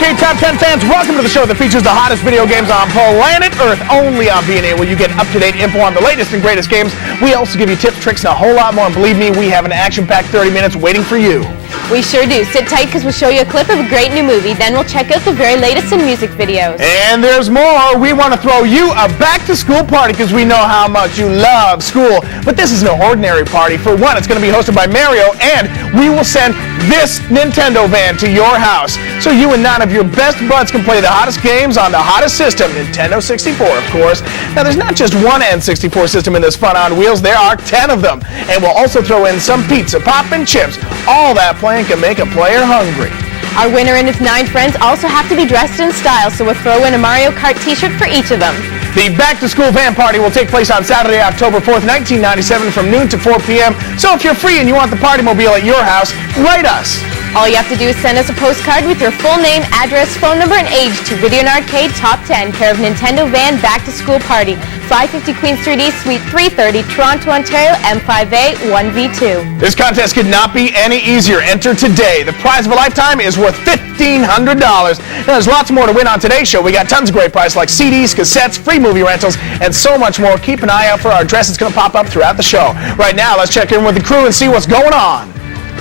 Arcade Top 10 fans, welcome to the show that features the hottest video games on planet Earth, only on VNA, where you get up-to-date info on the latest and greatest games. We also give you tips, tricks, and a whole lot more. And believe me, we have an action-packed 30 minutes waiting for you. We sure do. Sit tight because we'll show you a clip of a great new movie. Then we'll check out the very latest in music videos. And there's more. We want to throw you a back-to-school party because we know how much you love school. But this is no ordinary party. For one, it's going to be hosted by Mario, and we will send this Nintendo van to your house so you and 9 of your best buds can play the hottest games on the hottest system, Nintendo 64, of course. Now, there's not just one N64 system in this fun on wheels. There are 10 of them. And we'll also throw in some pizza, pop, and chips. All that playing can make a player hungry. Our winner and his 9 friends also have to be dressed in style, so we'll throw in a Mario Kart t-shirt for each of them. The back-to-school van party will take place on Saturday, October 4th, 1997 from noon to 4 p.m. So if you're free and you want the party mobile at your house, write us. All you have to do is send us a postcard with your full name, address, phone number, and age to Video and Arcade Top 10, care of Nintendo Van Back to School Party, 550 Queen Street East, Suite 330, Toronto, Ontario, M5A 1V2. This contest could not be any easier. Enter today. The prize of a lifetime is worth $1,500. Now, there's lots more to win on today's show. We got tons of great prizes like CDs, cassettes, free movie rentals, and so much more. Keep an eye out for our address. It's going to pop up throughout the show. Right now, let's check in with the crew and see what's going on.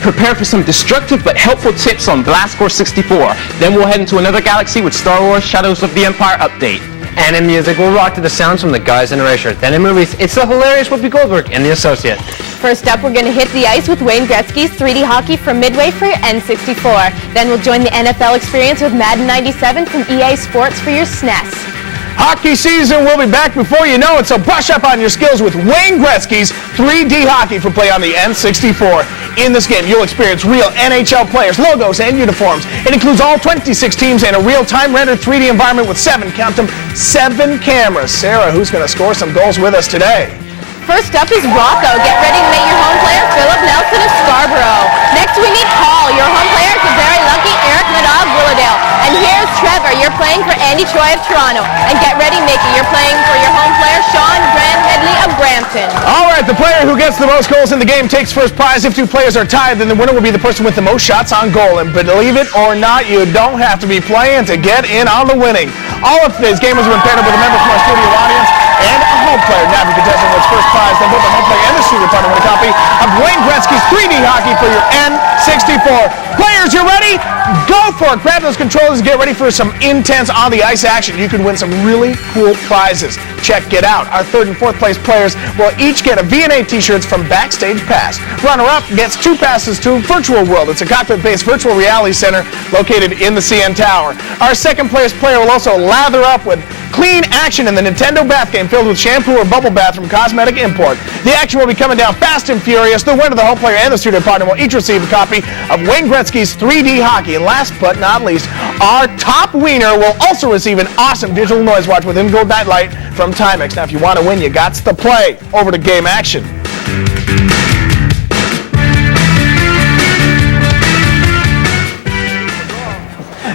Prepare for some destructive but helpful tips on Blast Corps 64. Then we'll head into another galaxy with Star Wars Shadows of the Empire update. And in music, we'll rock to the sounds from the guys in Erasure. Then in movies, it's the hilarious Whoopi Goldberg and The Associate. First up, we're going to hit the ice with Wayne Gretzky's 3D hockey from Midway for your N64. Then we'll join the NFL experience with Madden 97 from EA Sports for your SNES. Hockey season will be back before you know it, so brush up on your skills with Wayne Gretzky's 3D hockey for play on the N64. In this game, you'll experience real NHL players, logos, and uniforms. It includes all 26 teams and a real-time rendered 3D environment with 7 cameras. Sarah, who's going to score some goals with us today? First up is Rocco. Get ready to meet your home player, Philip Nelson of Scarborough. Next, we meet Paul. Your home player is the very lucky Eric Nadal of Willowdale. And here's Trevor. You're playing for Andy Choi of Toronto. And get ready, Mickey. You're playing for your home player, Sean Graham Headley of Brampton. All right, the player who gets the most goals in the game takes first prize. If 2 players are tied, then the winner will be the person with the most shots on goal. And believe it or not, you don't have to be playing to get in on the winning. All of today's gamers have been paired up with a member from our studio audience and a home player. Now, if you contestant wins first prize, then both the home player and the studio partner win a copy of Wayne Gretzky's 3D hockey for your N64. Players, you ready? Go for it. Grab those controllers and get ready for some intense on-the-ice action. You could win some really cool prizes. Check it out. Our 3rd and 4th place players will each get a VNA t-shirts from Backstage Pass. Runner-up gets 2 passes to Virtual World. It's a cockpit-based virtual reality center located in the CN Tower. Our 2nd place player will also lather up with clean action in the Nintendo bath game filled with shampoo or bubble bath from Cosmetic Import. The action will be coming down fast and furious. The winner, the home player, and the studio partner will each receive a copy of Wayne Gretzky's 3D hockey. And last but not least, our top winner will also receive an awesome digital noise watch with in-gold nightlight from Timex. Now, if you want to win, you got to play. Over to game action.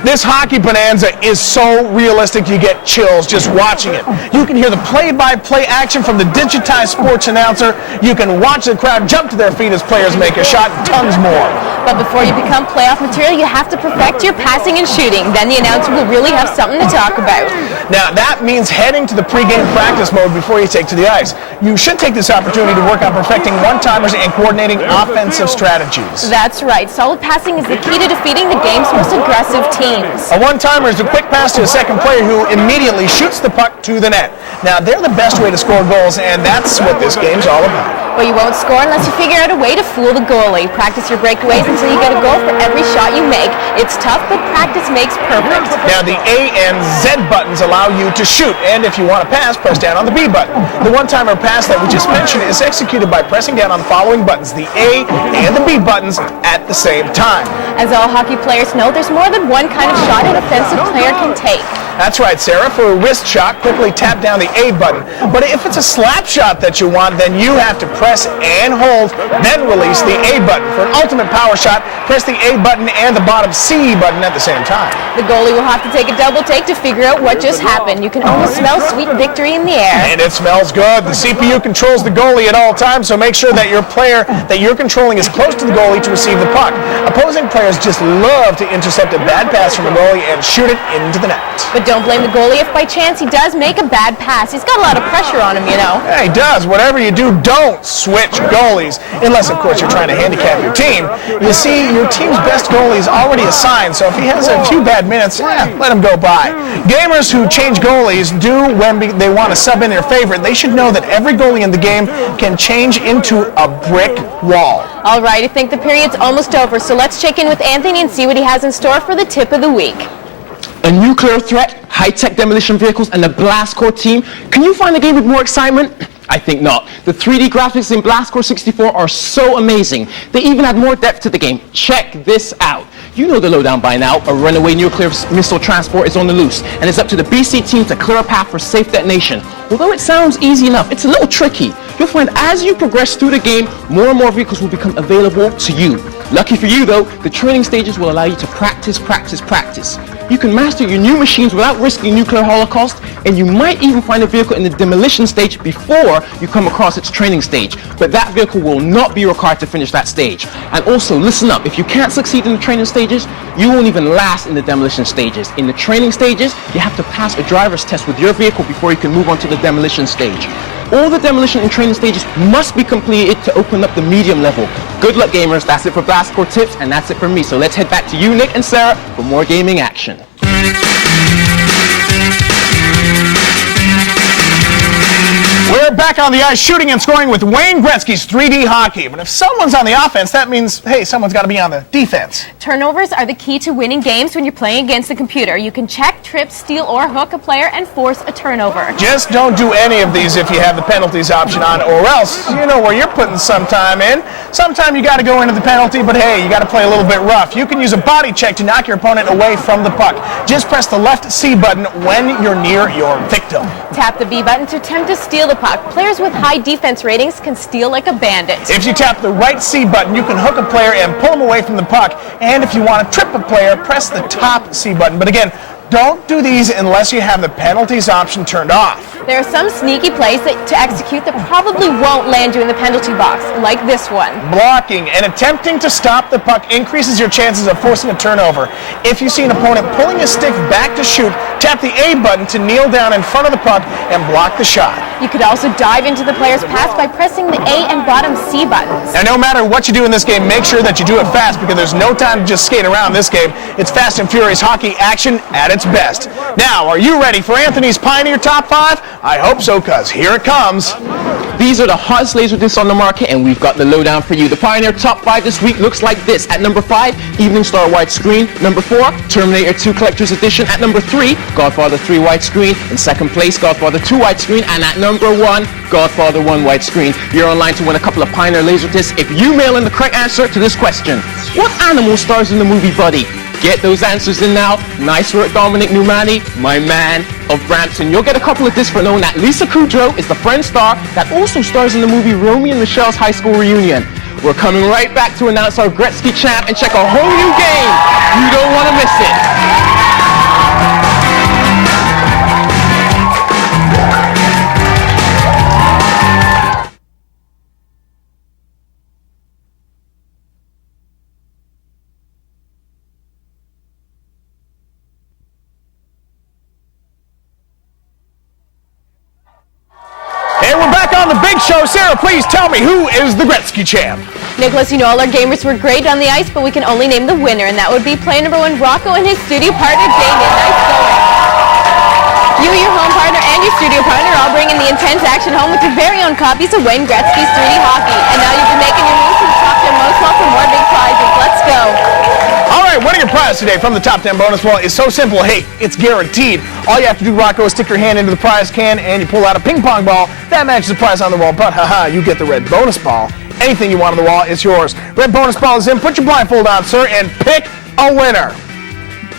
This hockey bonanza is so realistic you get chills just watching it. You can hear the play-by-play action from the digitized sports announcer. You can watch the crowd jump to their feet as players make a shot, and tons more. But before you become playoff material, you have to perfect your passing and shooting. Then the announcer will really have something to talk about. Now, that means heading to the pregame practice mode before you take to the ice. You should take this opportunity to work on perfecting one-timers and coordinating offensive strategies. That's right. Solid passing is the key to defeating the game's most aggressive teams. A one-timer is a quick pass to a second player who immediately shoots the puck to the net. Now, they're the best way to score goals, and that's what this game's all about. But you won't score unless you figure out a way to fool the goalie. Practice your breakaways until you get a goal for every shot you make. It's tough, but practice makes perfect. Now, the A and Z buttons allow you to shoot, and if you want to pass, press down on the B button. The one-timer pass that we just mentioned is executed by pressing down on the following buttons, the A and the B buttons at the same time. As all hockey players know, there's more than one kind of shot an offensive player can take. That's right, Sarah. For a wrist shot, quickly tap down the A button. But if it's a slap shot that you want, then you have to press and hold, then release the A button. For an ultimate power shot, Press the A button and the bottom C button at the same time. The goalie will have to take a double take to figure out what just happened. You can almost smell sweet victory in the air. And it smells good. The CPU controls the goalie at all times, so make sure that your player that you're controlling is close to the goalie to receive the puck. Opposing players just love to intercept a bad pass from the goalie and shoot it into the net. But don't blame the goalie if by chance he does make a bad pass. He's got a lot of pressure on him, you know. Yeah, he does. Whatever you do, don't switch goalies. Unless, of course, you're trying to handicap your team. You see, your team's best goalie is already assigned, so if he has a few bad minutes, let him go by. Gamers who change goalies do when they want to sub in their favorite. They should know that every goalie in the game can change into a brick wall. All right, I think the period's almost over, so let's check in with Anthony and see what he has in store for the tip of the week. A nuclear threat, high-tech demolition vehicles, and a Blast Corps team. Can you find a game with more excitement? I think not. The 3D graphics in Blast Corps 64 are so amazing. They even add more depth to the game. Check this out. You know the lowdown by now. A runaway nuclear missile transport is on the loose, and it's up to the BC team to clear a path for safe detonation. Although it sounds easy enough, it's a little tricky. You'll find as you progress through the game, more and more vehicles will become available to you. Lucky for you though, the training stages will allow you to practice. You can master your new machines without risking nuclear holocaust, and you might even find a vehicle in the demolition stage before you come across its training stage. But that vehicle will not be required to finish that stage. And also, listen up, if you can't succeed in the training stages, you won't even last in the demolition stages. In the training stages, you have to pass a driver's test with your vehicle before you can move on to the demolition stage. All the demolition and training stages must be completed to open up the medium level. Good luck, gamers. That's it for Blast Corps tips, and that's it for me. So let's head back to you, Nick and Sarah, for more gaming action. We're back on the ice shooting and scoring with Wayne Gretzky's 3D hockey. But if someone's on the offense, that means, hey, someone's got to be on the defense. Turnovers are the key to winning games when you're playing against the computer. You can check, trip, steal, or hook a player and force a turnover. Just don't do any of these if you have the penalties option on, or else you know where you're putting some time in. Sometime you got to go into the penalty, but hey, you got to play a little bit rough. You can use a body check to knock your opponent away from the puck. Just press the left C button when you're near your victim. Tap the B button to attempt to steal the puck. Players with high defense ratings can steal like a bandit. If you tap the right C button, you can hook a player and pull him away from the puck. And if you want to trip a player, press the top C button. But again, don't do these unless you have the penalties option turned off. There are some sneaky plays to execute that probably won't land you in the penalty box, like this one. Blocking and attempting to stop the puck increases your chances of forcing a turnover. If you see an opponent pulling his stick back to shoot, tap the A button to kneel down in front of the puck and block the shot. You could also dive into the player's pass by pressing the A and bottom C buttons. Now, no matter what you do in this game, make sure that you do it fast, because there's no time to just skate around this game. It's fast and furious hockey action at its best. Now, are you ready for Anthony's Pioneer Top 5? I hope so, because here it comes. These are the hottest laser discs on the market, and we've got the lowdown for you. The Pioneer Top 5 this week looks like this. At number 5, Evening Star widescreen. Number 4, Terminator 2 Collector's Edition. At number 3, Godfather 3 widescreen. In second place, Godfather 2 widescreen. And at number 1, Godfather 1 widescreen. You're online to win a couple of Pioneer laser discs if you mail in the correct answer to this question. What animal stars in the movie Buddy? Get those answers in now. Nice work, Dominic Numani, my man of Brampton. You'll get a couple of discs for knowing that Lisa Kudrow is the friend star that also stars in the movie Romeo and Michelle's High School Reunion. We're coming right back to announce our Gretzky champ and check a whole new game. You don't want to miss it. And we're back on the big show. Sarah, please tell me, who is the Gretzky champ? Nicholas, you know all our gamers were great on the ice, but we can only name the winner, and that would be player number 1, Rocco, and his studio partner, Damien. Nice going. You, your home partner, and your studio partner are all bringing the intense action home with your very own copies of Wayne Gretzky's 3D hockey. And now you've been making your move to the top 10 bonus ball for more big prizes. Let's go. All right, winning a prize today from the Top 10 bonus ball is so simple. Hey, it's guaranteed. All you have to do, Rocco, is stick your hand into the prize can and you pull out a ping pong ball. That matches the prize on the wall, but haha, you get the red bonus ball. Anything you want on the wall is yours. Red bonus ball is in. Put your blindfold on, sir, and pick a winner.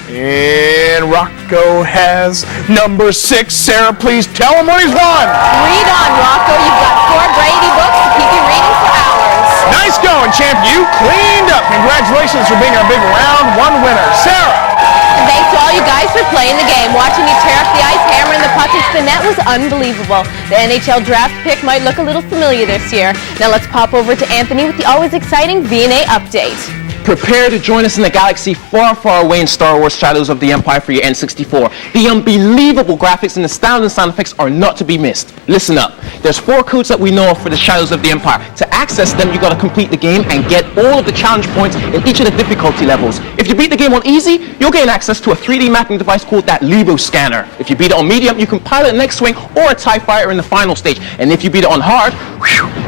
And Rocco has number 6. Sarah, please tell him what he's won. Read on, Rocco. You've got 4 Brady books to keep you reading for hours. Nice going, champ. You cleaned up. Congratulations for being our big round one winner. Sarah. And thanks to all you guys for playing the game. Watching you tear up the ice, hammering the puck into the net was unbelievable. The NHL draft pick might look a little familiar this year. Now let's pop over to Anthony with the always exciting V&A update. Prepare to join us in a galaxy far, far away in Star Wars Shadows of the Empire for your N64. The unbelievable graphics and astounding sound effects are not to be missed. Listen up. There's 4 codes that we know of for the Shadows of the Empire. To access them, you gotta complete the game and get all of the challenge points in each of the difficulty levels. If you beat the game on easy, you'll gain access to a 3D mapping device called that Lebo scanner. If you beat it on medium, you can pilot an X-Wing or a TIE fighter in the final stage. And if you beat it on hard,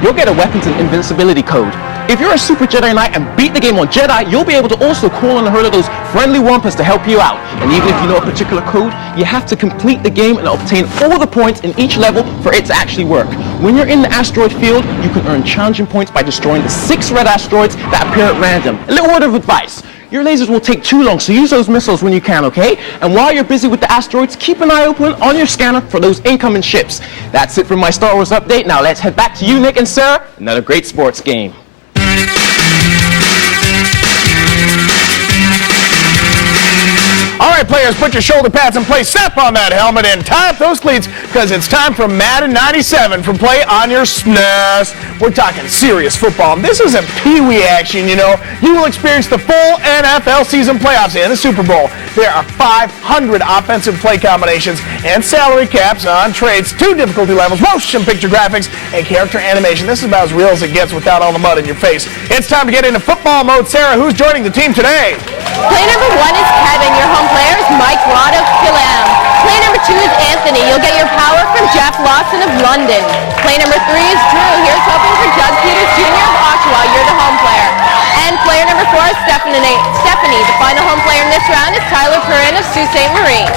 you'll get a weapons and invincibility code. If you're a Super Jedi Knight and beat the game on Jedi, you'll be able to also call on a herd of those friendly Wampus to help you out. And even if you know a particular code, you have to complete the game and obtain all the points in each level for it to actually work. When you're in the asteroid field, you can earn challenging points by destroying the 6 red asteroids that appear at random. A little word of advice. Your lasers will take too long, so use those missiles when you can, okay? And while you're busy with the asteroids, keep an eye open on your scanner for those incoming ships. That's it for my Star Wars update. Now let's head back to you, Nick and Sarah. Another great sports game. All right, players, put your shoulder pads in place, step on that helmet, and tie up those cleats, because it's time for Madden 97 for play on your SNES. We're talking serious football. This isn't pee-wee action, you know. You will experience the full NFL season playoffs and the Super Bowl. There are 500 offensive play combinations and salary caps on trades, 2 difficulty levels, motion picture graphics, and character animation. This is about as real as it gets without all the mud in your face. It's time to get into football mode. Sarah, who's joining the team today? Play number 1 is Kevin. Your home player is Mike Rod of Killam. Play number 2 is Anthony. You'll get your power from Jeff Lawson of London. Play number 3 is Drew. Here's hoping for Doug Peters Jr. of Oshawa. You're the home player. And player number 4 is Stephanie. The final home player in this round is Tyler Perrin of Sault Ste. Marie.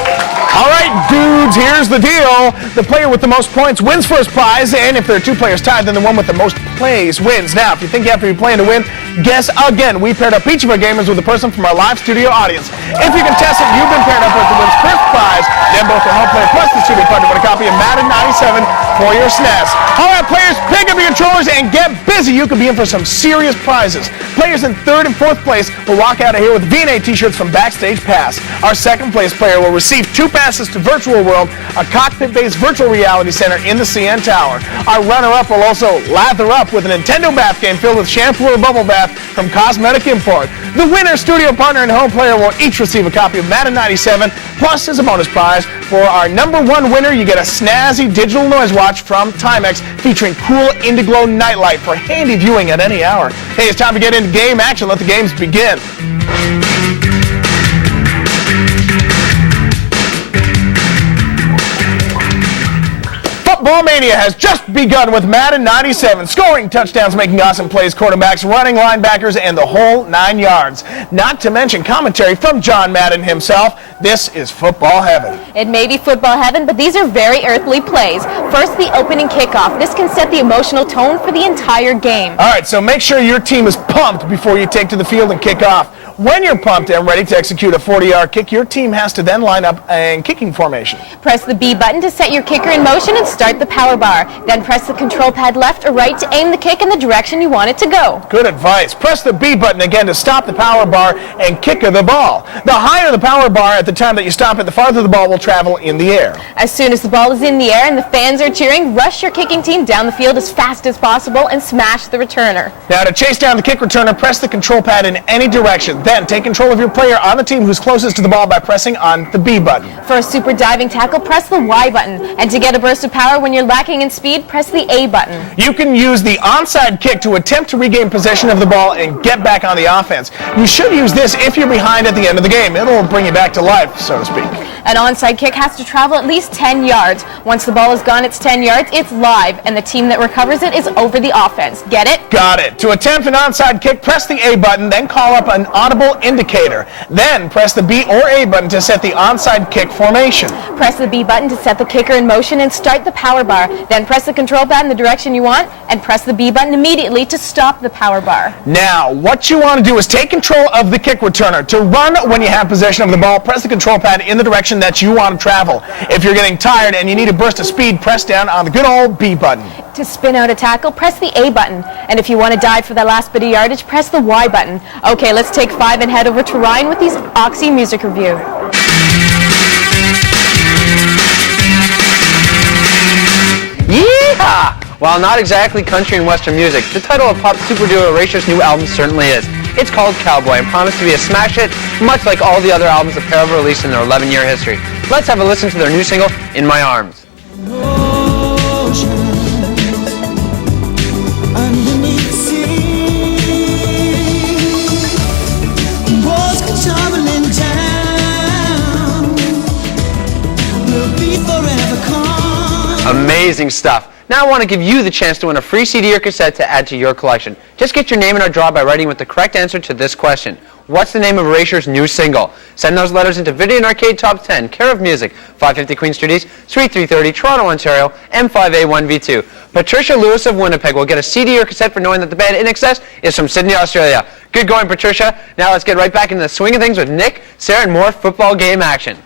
All right, dudes, here's the deal. The player with the most points wins first prize, and if there are 2 players tied, then the one with the most plays wins. Now, if you think you have to be playing to win, guess again. We paired up each of our gamers with a person from our live studio audience. If you can test it, you've been paired up with the win's first prize. Then both the home player plus the studio partner with a copy of Madden 97 for your SNES. All right, players, pick up your controllers and get busy. You could be in for some serious prizes. Players in 3rd and 4th place will walk out of here with V&A t-shirts from Backstage Pass. Our 2nd place player will receive 2 passes to Virtual World, a cockpit-based virtual reality center in the CN Tower. Our runner-up will also lather up with a Nintendo bath game filled with shampoo or bubble bath from Cosmetic Import. The winner, studio partner, and home player will each receive a copy of Madden 97, plus as a bonus prize. For our number 1 winner, you get a snazzy digital noise watch from Timex featuring cool Indiglow nightlight for handy viewing at any hour. Hey, it's time to get into game action. Let the games begin. Football Mania has just begun with Madden 97. Scoring touchdowns, making awesome plays, quarterbacks, running linebackers, and the whole 9 yards. Not to mention commentary from John Madden himself. This is football heaven. It may be football heaven, but these are very earthly plays. First, the opening kickoff. This can set the emotional tone for the entire game. All right, so make sure your team is pumped before you take to the field and kick off. When you're pumped and ready to execute a 40-yard kick, your team has to then line up in kicking formation. Press the B button to set your kicker in motion and start the power bar. Then press the control pad left or right to aim the kick in the direction you want it to go. Good advice. Press the B button again to stop the power bar and kick the ball. The higher the power bar at the time that you stop it, the farther the ball will travel in the air. As soon as the ball is in the air and the fans are cheering, rush your kicking team down the field as fast as possible and smash the returner. Now to chase down the kick returner, press the control pad in any direction. Then take control of your player on the team who's closest to the ball by pressing on the B button. For a super diving tackle, press the Y button. And to get a burst of power when you're lacking in speed, press the A button. You can use the onside kick to attempt to regain possession of the ball and get back on the offense. You should use this if you're behind at the end of the game. It'll bring you back to life, so to speak. An onside kick has to travel at least 10 yards. Once the ball is gone, it's 10 yards, it's live, and the team that recovers it is over the offense. Get it? Got it. To attempt an onside kick, press the A button, then call up an audible indicator. Then press the B or A button to set the onside kick formation. Press the B button to set the kicker in motion and start the power bar. Then press the control pad in the direction you want, and press the B button immediately to stop the power bar. Now, what you want to do is take control of the kick returner. To run when you have possession of the ball, press the control pad in the direction that you want to travel. If you're getting tired and you need a burst of speed, press down on the good old B button. To spin out a tackle, press the A button. And if you want to dive for the last bit of yardage, press the Y button. Okay, let's take 5 and head over to Ryan with his Oxy music review. Yeehaw! While not exactly country and western music, the title of pop super duo Erasure's new album certainly is. It's called Cowboy and promised to be a smash hit, much like all the other albums the pair have released in their 11-year history. Let's have a listen to their new single, In My Arms. Amazing stuff. Now I want to give you the chance to win a free CD or cassette to add to your collection. Just get your name in our draw by writing with the correct answer to this question. What's the name of Erasure's new single? Send those letters into Video and Arcade Top 10, care of Music, 550 Queen Street East, Suite 330, Toronto, Ontario, M5A1V2. Patricia Lewis of Winnipeg will get a CD or cassette for knowing that the band In Excess is from Sydney, Australia. Good going, Patricia. Now let's get right back into the swing of things with Nick, Sarah, and more football game action.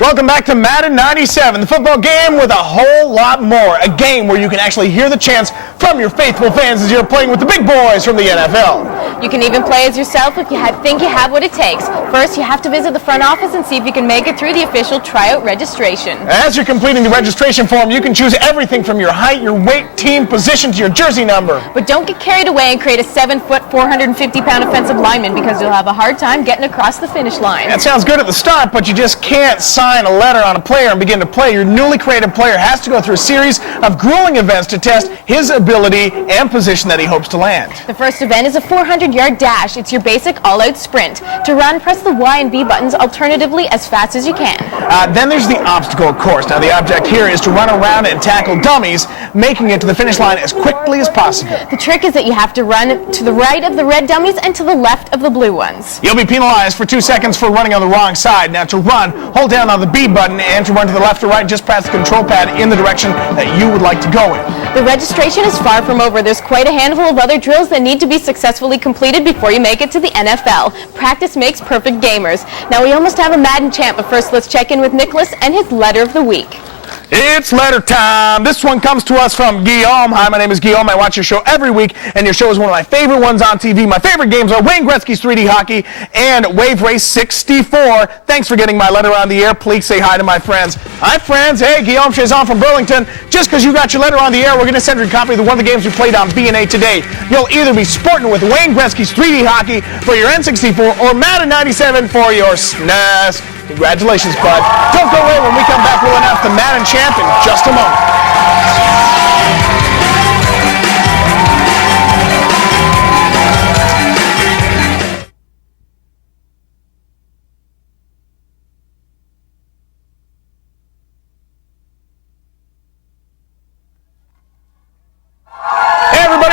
Welcome back to Madden 97, the football game with a whole lot more. A game where you can actually hear the chants from your faithful fans as you're playing with the big boys from the NFL. You can even play as yourself if you think you have what it takes. First, you have to visit the front office and see if you can make it through the official tryout registration. As you're completing the registration form, you can choose everything from your height, your weight, team, position, to your jersey number. But don't get carried away and create a 7-foot, 450-pound offensive lineman because you'll have a hard time getting across the finish line. That sounds good at the start, but you just can't sign a letter on a player and begin to play. Your newly created player has to go through a series of grueling events to test his ability and position that he hopes to land. The first event is a 400-yard dash. It's your basic all-out sprint. To run, press the Y and B buttons, alternatively as fast as you can. Then there's the obstacle course. Now the object here is to run around and tackle dummies, making it to the finish line as quickly as possible. The trick is that you have to run to the right of the red dummies and to the left of the blue ones. You'll be penalized for 2 seconds for running on the wrong side. Now to run, hold down on the B button, and to run to the left or right, just press the control pad in the direction that you would like to go in. The registration is far from over. There's quite a handful of other drills that need to be successfully completed before you make it to the NFL. Practice makes perfect gamers. Now we almost have a Madden champ, but first let's check in with Nicholas and his letter of the week. It's letter time. This one comes to us from Guillaume. Hi, my name is Guillaume. I watch your show every week, and your show is one of my favorite ones on TV. My favorite games are Wayne Gretzky's 3D Hockey and Wave Race 64. Thanks for getting my letter on the air. Please say hi to my friends. Hi, friends. Hey, Guillaume Chazon from Burlington. Just because you got your letter on the air, we're going to send you a copy of one of the games we played on B&A today. You'll either be sporting with Wayne Gretzky's 3D Hockey for your N64 or Madden 97 for your SNES. Congratulations, bud. Don't go away. When we come back, we'll announce the Madden champ in just a moment.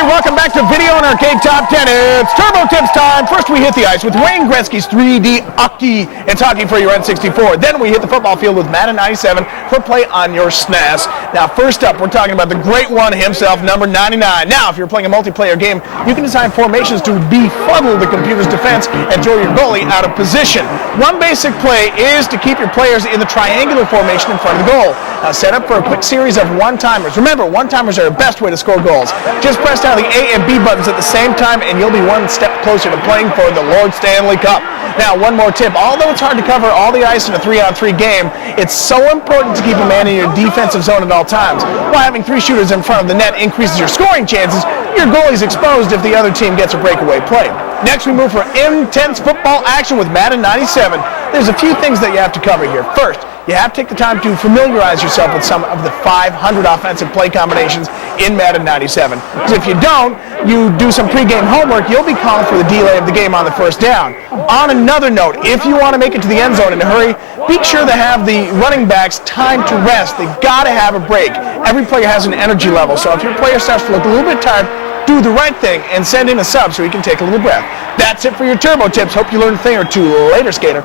Welcome back to Video and Arcade Top 10. It's Turbo Tips time. First we hit the ice with Wayne Gretzky's 3D Hockey. It's hockey for your N64. Then we hit the football field with Madden 97 for play on your SNES. Now first up, we're talking about the great one himself, number 99. Now if you're playing a multiplayer game, you can design formations to befuddle the computer's defense and throw your goalie out of position. One basic play is to keep your players in the triangular formation in front of the goal. Now set up for a quick series of one-timers. Remember, one-timers are the best way to score goals. Just press down the A and B buttons at the same time and you'll be one step closer to playing for the Lord Stanley Cup. Now one more tip, although it's hard to cover all the ice in a 3-on-3 game, it's so important to keep a man in your defensive zone at all times. While having 3 shooters in front of the net increases your scoring chances, your goalie's exposed if the other team gets a breakaway play. Next we move for intense football action with Madden 97. There's a few things that you have to cover here. First, you have to take the time to familiarize yourself with some of the 500 offensive play combinations in Madden 97. Because if you don't, you do some pregame homework, you'll be calling for the delay of the game on the first down. On another note, if you want to make it to the end zone in a hurry, be sure to have the running backs time to rest. They've got to have a break. Every player has an energy level, so if your player starts to look a little bit tired, do the right thing and send in a sub so he can take a little breath. That's it for your Turbo Tips. Hope you learned a thing or two. Later, skater.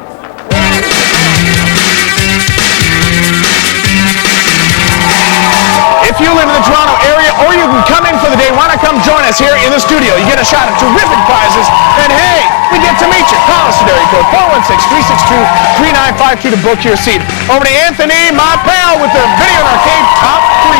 If you live in the Toronto area or you can come in for the day, why not come join us? join us here in the studio. You get a shot at terrific prizes. And hey, we get to meet you. Call us at area code 416-362-3952 to book your seat. Over to Anthony, my pal, with the Video and Arcade Top 3.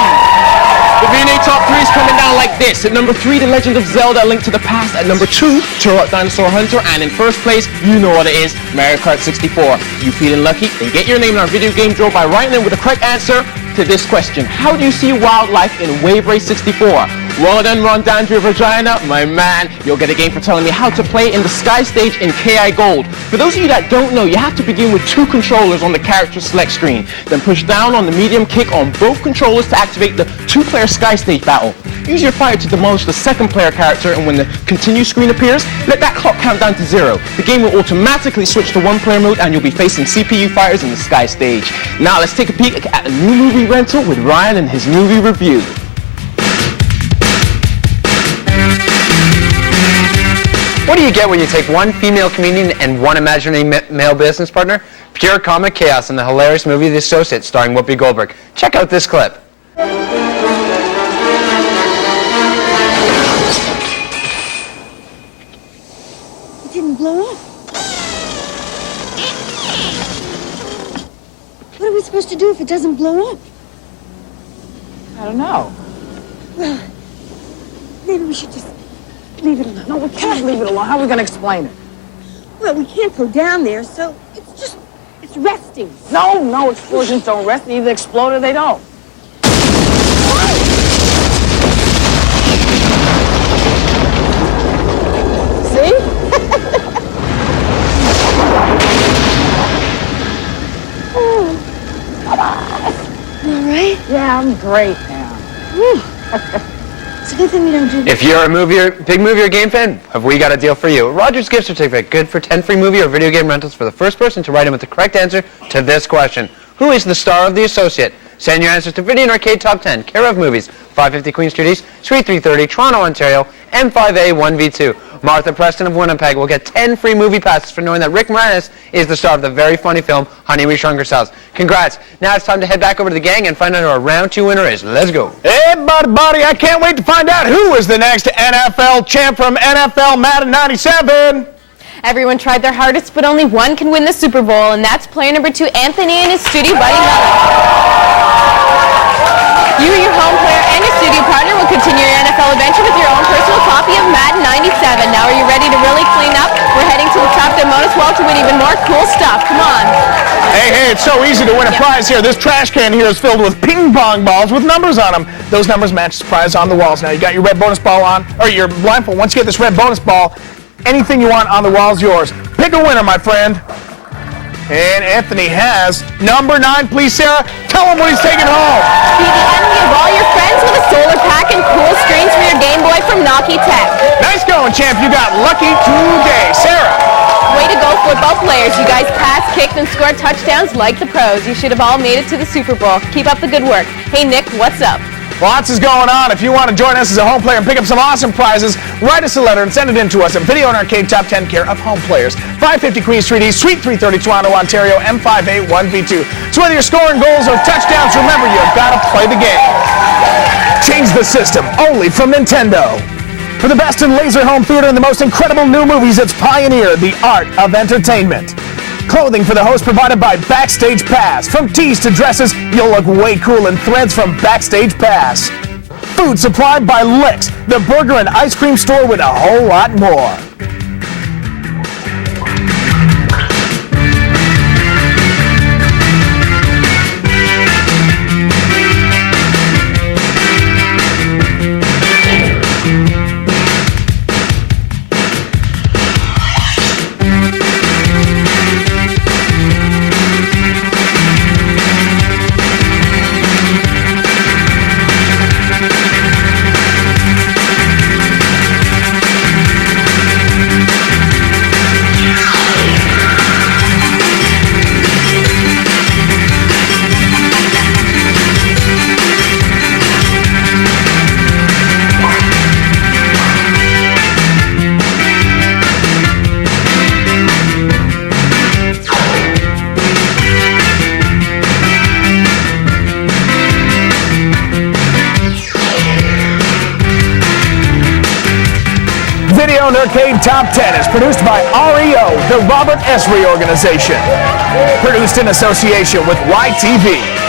The V&A Top 3 is coming down like this. At number 3, The Legend of Zelda: A Link to the Past. At number 2, Turok Dinosaur Hunter. And in first place, you know what it is, Mario Kart 64. You feeling lucky? Then get your name in our video game draw by writing in with the correct answer to this question. How do you see wildlife in Wave Race 64? Well done, Ron Dandry of Regina. My man, you'll get a game for telling me how to play in the Sky Stage in KI Gold. For those of you that don't know, you have to begin with 2 controllers on the character select screen. Then push down on the medium kick on both controllers to activate the 2-player Sky Stage battle. Use your fire to demolish the 2nd-player character, and when the continue screen appears, let that clock count down to 0. The game will automatically switch to 1-player mode, and you'll be facing CPU fires in the Sky Stage. Now let's take a peek at a new movie rental with Ryan and his movie review. What do you get when you take one female comedian and one imaginary male business partner? Pure comic chaos in the hilarious movie The Associate, starring Whoopi Goldberg. Check out this clip. It didn't blow up. What are we supposed to do if it doesn't blow up? I don't know. Well, maybe we should just leave it alone. No, we can't leave it alone. How are we going to explain it? Well, we can't go down there, so it's resting. No explosions don't rest. They either explode or they don't. See? You all right? Yeah, I'm great now. It's a good thing we don't do that. If you're a big movie or game fan, have we got a deal for you. Rogers gift certificate, good for 10 free movie or video game rentals for the first person to write in with the correct answer to this question. Who is the star of The Associate? Send your answers to Video and Arcade Top 10, care of Movies, 550 Queen Street East, Suite 330, Toronto, Ontario, M5A 1V2. Martha Preston of Winnipeg will get 10 free movie passes for knowing that Rick Moranis is the star of the very funny film Honey, We Shrunk Ourselves. Congrats. Now it's time to head back over to the gang and find out who our round 2 winner is. Let's go. Hey, buddy, I can't wait to find out who is the next NFL champ from NFL Madden 97. Everyone tried their hardest, but only one can win the Super Bowl, and that's player number 2, Anthony, and his studio buddy, Melly. You, your home player, and your studio partner will continue your NFL adventure with your own personal copy of Madden 97. Now, are you ready to really clean up? We're heading to the top of the bonus wall to win even more cool stuff. Come on. Hey, it's so easy to win a prize here. This trash can here is filled with ping pong balls with numbers on them. Those numbers match the prize on the walls. Now, you got your red bonus ball on, or your blindfold. Once you get this red bonus ball, anything you want on the wall is yours. Pick a winner, my friend. And Anthony has number 9. Please, Sarah, tell him what he's taking home. Be the enemy of all your friends with a solar pack and cool screens for your Game Boy from Nokia Tech. Nice going, champ. You got lucky today. Sarah. Way to go, football players. You guys passed, kicked, and scored touchdowns like the pros. You should have all made it to the Super Bowl. Keep up the good work. Hey, Nick, what's up? Lots is going on. If you want to join us as a home player and pick up some awesome prizes, write us a letter and send it in to us at Video and Arcade Top 10, care of Home Players, 550 Queen Street East, Suite 330, Toronto, Ontario, M5A 1V2. So whether you're scoring goals or touchdowns, remember, you've got to play the game. Change the system, only from Nintendo. For the best in laser home theater and the most incredible new movies, it's Pioneer, the art of entertainment. Clothing for the host provided by Backstage Pass. From tees to dresses, you'll look way cool in threads from Backstage Pass. Food supplied by Licks, the burger and ice cream store with a whole lot more. Video Nerdcade Top 10 is produced by REO, the Robert S. Reorganization. Produced in association with YTV.